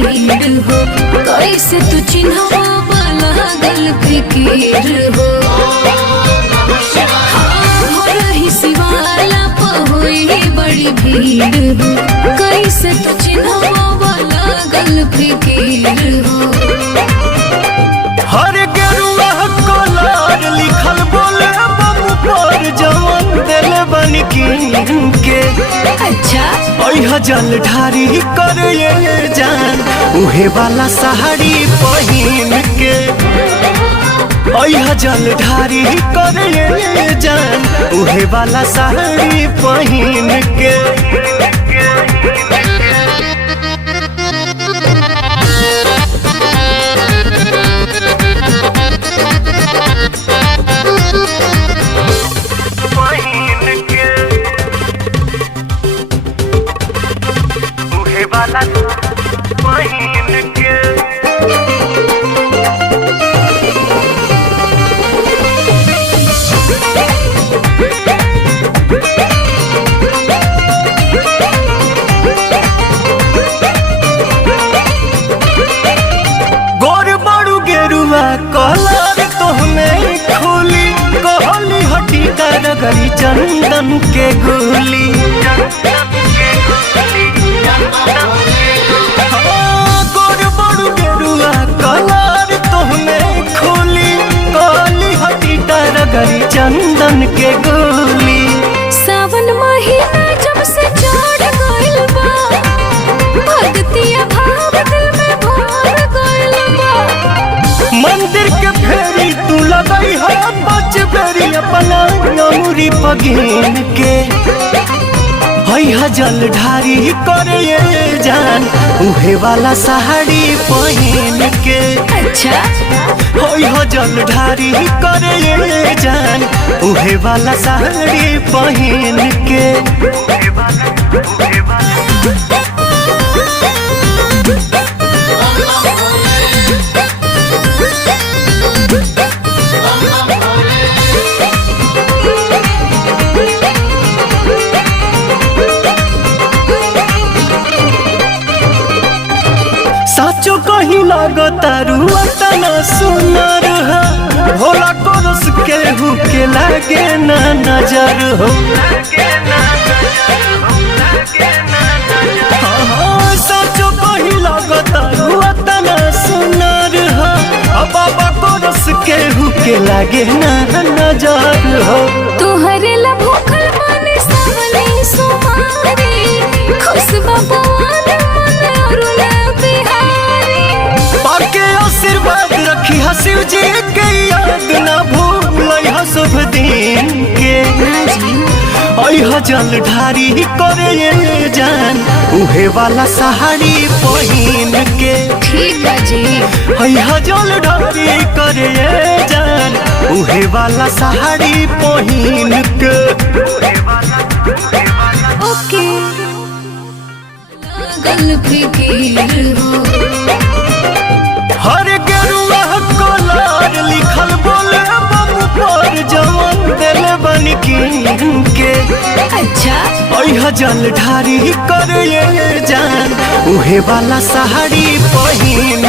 भीड़ हो, कैसे तू चिन्हवा लागल फिकीर हो। हो रही शिवाला पहुई बड़ी भीड़ हो, कैसे तू चिन्हवा लागल फिकीर हो। हर गेरुआ कलर लिखल बोले बम पर जवन दिल बन के। अच्छा ओह जल ढारी कर ये जान उहे वाला साड़ी पहिन के। ओह जल ढारी कर ये जान उहे वाला साड़ी पहिन के। कलर तोहमें खोली कहली हटी करगरी चंदन के गोली। गोर बड़ू गेरुआ कलर तोहमें खोली कहली हटी करगरी चंदन के गोली। सावन महीना जब से चढ़ गइल बा, भक्तिया भाव दिल में भर गइल बा। मंदिर के फेरी तू लगई है बच बेरी अपना नमुरी पगीन के। है जल ढारी करे ये जान उहे वाला साड़ी पहिन के। अच्छा है जल ढारी करे ये जान उहे वाला साड़ी पहिन के। साचो कहीं लागता रुआ तना सुनर है, भोला कोरस के हुके लागे ना नजर हो। साचो कहीं लागता रुआ तना सुनर है, बाबा कोरस के हुके लागे ना नजर हो। तोहरे ला भूखल माने सावली सुमारी, खुश भगवान मन अरुण बिहारी। पाके आशीर्वाद रखी शिव जी के याद ना भूल शुभ दिन के। ओह जल ढारी करे ये जान उहे वाला साड़ी पहिन के। ठीक है जी। ओह जल ढारी करे ये जान उहे वाला साड़ी पहिन के। ओके लागल फिकीर हो। हर गेरुआ कलर लिखल बोले बम पर जवन दिल बन के। अच्छा ओह जल ढारी कर ये जान उहे वाला साड़ी पहिन